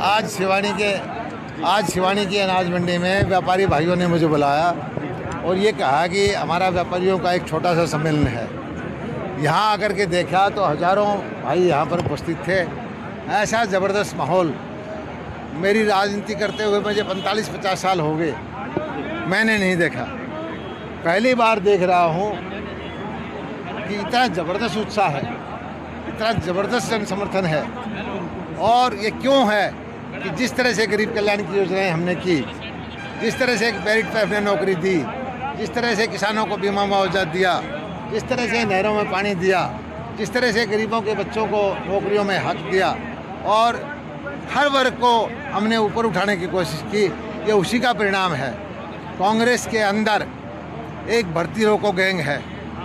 आज शिवानी की अनाज मंडी में व्यापारी भाइयों ने मुझे बुलाया और ये कहा कि हमारा व्यापारियों का एक छोटा सा सम्मेलन है। यहाँ आकर के देखा तो हज़ारों भाई यहाँ पर उपस्थित थे। ऐसा ज़बरदस्त माहौल, मेरी राजनीति करते हुए मुझे 45-50 साल हो गए, मैंने नहीं देखा। पहली बार देख रहा हूँ कि इतना ज़बरदस्त उत्साह है, इतना ज़बरदस्त जन समर्थन है। और ये क्यों है कि जिस तरह से गरीब कल्याण की योजनाएं हमने की, जिस तरह से मेरिट पर हमने नौकरी दी, जिस तरह से किसानों को बीमा मुआवजा दिया, जिस तरह से नहरों में पानी दिया, जिस तरह से गरीबों के बच्चों को नौकरियों में हक दिया और हर वर्ग को हमने ऊपर उठाने की कोशिश की, ये उसी का परिणाम है। कांग्रेस के अंदर एक भर्ती रोको गैंग है,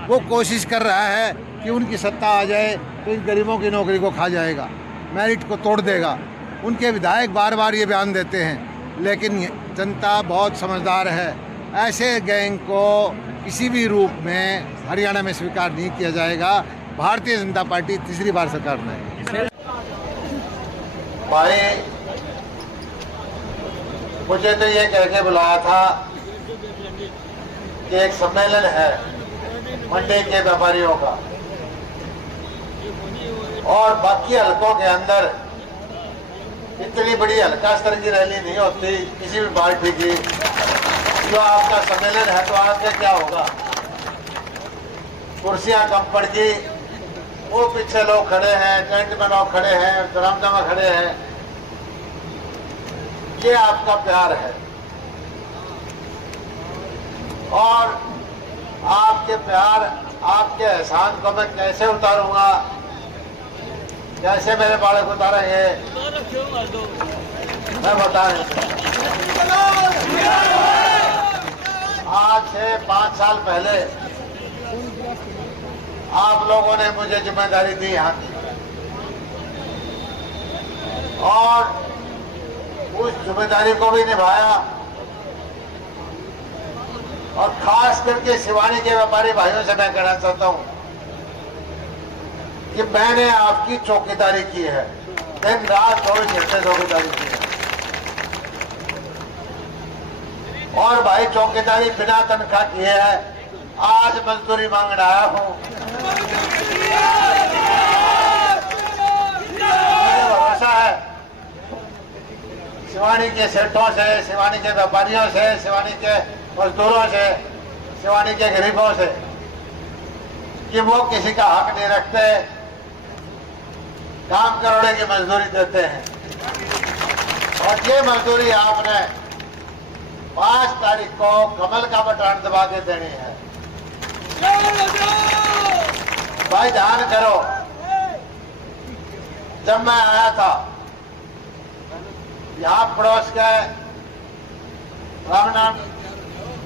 वो कोशिश कर रहा है कि उनकी सत्ता आ जाए तो इन गरीबों की नौकरी को खा जाएगा, मेरिट को तोड़ देगा। उनके विधायक बार बार ये बयान देते हैं, लेकिन जनता बहुत समझदार है। ऐसे गैंग को किसी भी रूप में हरियाणा में स्वीकार नहीं किया जाएगा। भारतीय जनता पार्टी तीसरी बार सरकार में है। भाई मुझे तो ये कह के बुलाया था कि एक सम्मेलन है मंडी के व्यापारियों का, और बाकी हलकों के अंदर इतनी बड़ी हल्का स्तर की रैली नहीं होती किसी भी पार्टी की। जो आपका सम्मेलन है तो आगे क्या होगा, कुर्सियां कम पड़ गई, वो पीछे लोग खड़े हैं, टेंट में लोग खड़े हैं, बरामदा में खड़े हैं। ये आपका प्यार है और आपके प्यार, आपके एहसान को मैं कैसे उतारूंगा, कैसे मेरे बालक उतारेंगे, मैं बता नहीं सकता। आज से 5 साल पहले आप लोगों ने मुझे जिम्मेदारी दी यहाँ की, और उस जिम्मेदारी को भी निभाया। और खास करके शिवानी के व्यापारी भाइयों से मैं कहना चाहता हूँ कि मैंने आपकी चौकीदारी की है, दिन रात 24 घंटे चौकीदारी की है। और भाई चौकीदारी बिना तनख्वाह किए है, आज मजदूरी मांगने आया हूं। मुझे भरोसा है शिवानी के सेठों से, शिवानी के व्यापारियों से, शिवानी के मजदूरों से, शिवानी के गरीबों से, कि वो किसी का हक नहीं रखते, काम करोड़े की मजदूरी देते हैं। और ये मजदूरी आपने 5 तारीख को कमल का बटन दबा के देनी है। भाई ध्यान करो, जब मैं आया था यहाँ पड़ोस के रामनाथ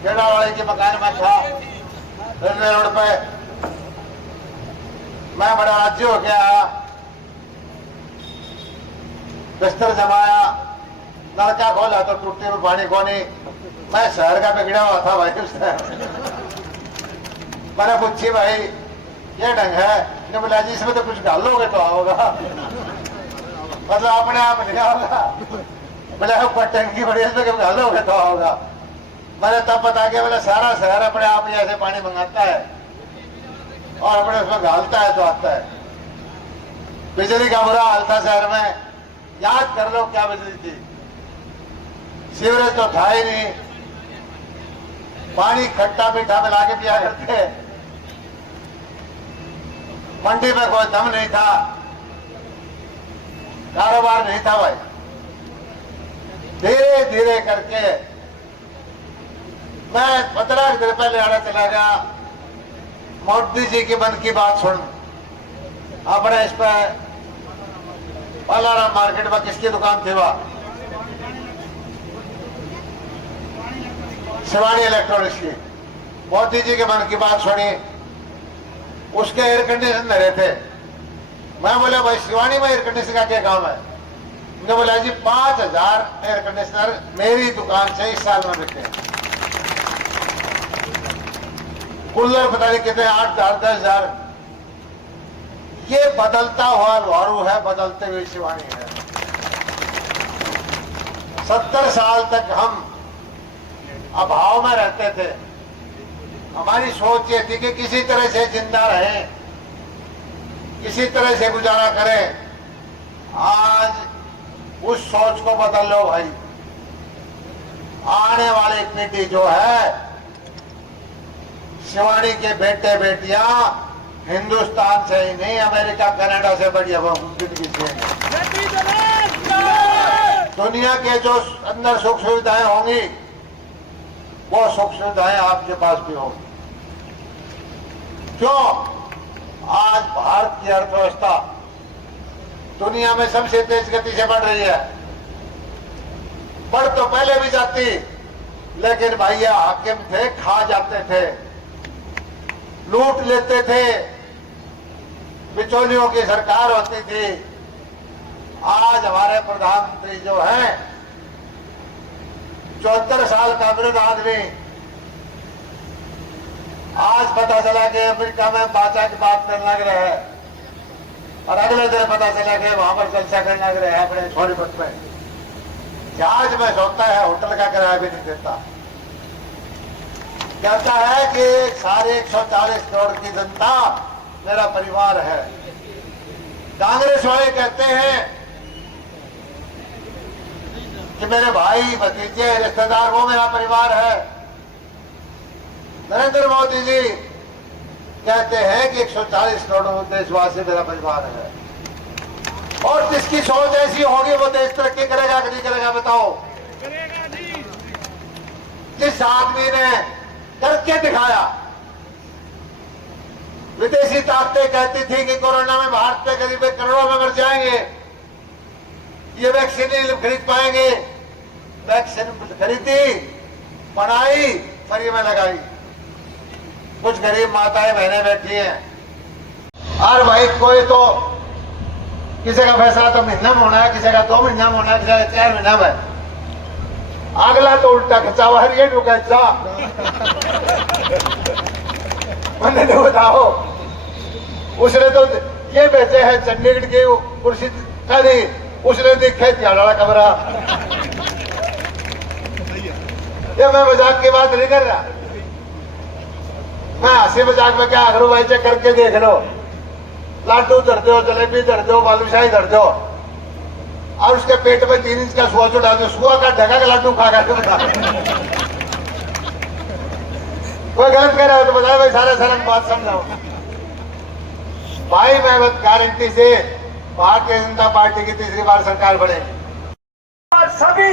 गेड़ावाड़ी के मकान में था, रेलवे रोड पे, मैं बड़ा राज्य हो गया आया, बिस्तर जमाया, नलका खोला तो टूटी में पानी को नहीं। मैं शहर का बिगड़ा हुआ था भाई उस मैंने पूछी भाई ये ढंग है, ने बोला जी इसमें तो कुछ डालोगे तो होगा, मतलब अपने आप लिखा होगा। बोला ऊपर टंकी बड़ी इसमें कभी डालोगे तो होगा। मैंने तब बता के बोला सारा शहर अपने आप ही ऐसे पानी मंगाता है और अपने उसमें डालता है तो आता है। बिजली का बुरा हाल था शहर में, याद कर लो क्या बिजली थी, सीवरेज तो था ही नहीं, पानी खट्टा मीठा मिला के पिया करते, मंडी में कोई दम नहीं था, कारोबार नहीं था भाई। धीरे धीरे करके मैं 15 दिन पहले आना चला गया, मोदी जी की मन की बात सुन। अपने इस पर बालाराम मार्केट में किसकी दुकान थी, वह शिवानी इलेक्ट्रॉनिक्स की। मोदी जी के मन की बात सुनी, उसके एयर कंडीशन रहे थे। मैं बोला भाई शिवानी में एयर कंडीशन का क्या काम है? उन्होंने बोला जी 5000 एयर कंडीशनर मेरी दुकान से इस साल में बिके। कूलर पता नहीं कितने, 8,000-10,000। ये बदलता हुआ लुहारू है, बदलते हुए शिवानी है। 70 साल तक हम अभाव में रहते थे। हमारी सोच ये थी कि किसी तरह से जिंदा रहें, किसी तरह से गुजारा करें। आज उस सोच को बदल लो भाई। आने वाली पीढ़ी जो है, शिवानी के बेटे बेटियां हिंदुस्तान से ही नहीं, अमेरिका कनाडा से बढ़िया जिंदगी जिएंगे। दुनिया के जो अंदर सुख सुविधाएं होंगी, वो सुख सुविधाएं आपके पास भी होंगी। क्यों? आज भारत की अर्थव्यवस्था दुनिया में सबसे तेज गति से बढ़ रही है। बढ़ तो पहले भी जाती, लेकिन भैया हाकिम थे, खा जाते थे, लूट लेते थे, बिचौलियों की सरकार होती थी। आज हमारे प्रधानमंत्री जो हैं, 74 साल का वृद्ध आदमी, आज पता चला कि अमेरिका में बाचा की बात करने लग रहे हैं, और अगले दिन पता चला कि वहां पर जलसा करने लग रहे हैं अपने छोटे पद में। जहाज में सोता है, होटल का किराया भी नहीं देता। कहता है कि सारे 140 करोड़ की जनता मेरा परिवार है। कांग्रेस वाले कहते हैं कि मेरे भाई भतीजे रिश्तेदार वो मेरा परिवार है। नरेंद्र मोदी जी कहते हैं कि 140 करोड़ देशवासी मेरा परिवार है। और जिसकी सोच ऐसी होगी वो देश तरक्की करेगा कि नहीं करेगा बताओ? जिस आदमी ने करके दिखाया, विदेशी ताकतें कहती थी कि कोरोना में भारत में करीब करोड़ों में मर जाएंगे, ये वैक्सीन नहीं खरीद पाएंगे। वैक्सीन खरीदी, बनाई, फ्री में लगाई। कुछ गरीब माताएं बहनें बैठी हैं। और भाई कोई तो किसी का फैसला तो महीना में होना है, किसी का 2 महीना में होना है, किसी का 4 महीना में। अगला तो उल्टा खचा हुआ है, ये कैसा मैंने तो बताओ। उसने तो ये बेचे है चंडीगढ़ की कुर्सी खाली, उसने देखे त्याड़ा कमरा। ये मैं मजाक की बात नहीं कर रहा, मैं हंसी मजाक में क्या करूं भाई? चेक करके देख लो, लाडू धर दो, जलेबी धर दो, बालूशाही धर दो, और उसके पेट में 3 इंच का सुआ चढ़ा दो। सुआ का ढका का लाडू खा कर बता। कोई गलत कह रहा हो तो बताए भाई, सारे सरल बात समझाओ भाई। मैं गारंटी से भारतीय जनता पार्टी की 3री बार सरकार बनेगी। और सभी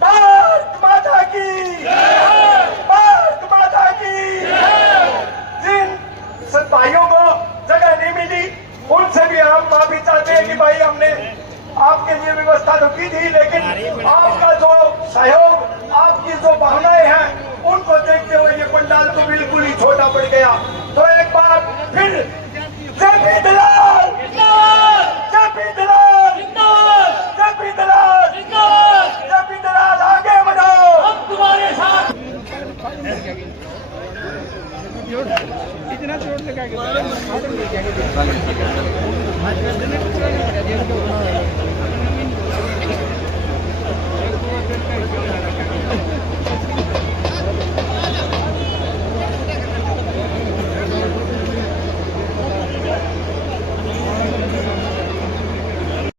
भारत माता की, भारत माता की। जिन भाइयों को जगह नहीं मिली, उनसे भी हम माफी चाहते हैं कि भाई हमने आपके लिए व्यवस्था तो की थी, लेकिन आपका जो सहयोग, आपकी जो भावनाएं हैं, उनको देखते हुए ये पंडाल तो बिल्कुल ही छोटा पड़ गया। तो एक बार फिर जय पी दलाल, जय पी दलाल, जय पी दलाल, जय पी दलाल, आगे बढ़ो, हम तुम्हारे साथ। इतना चोट लगा के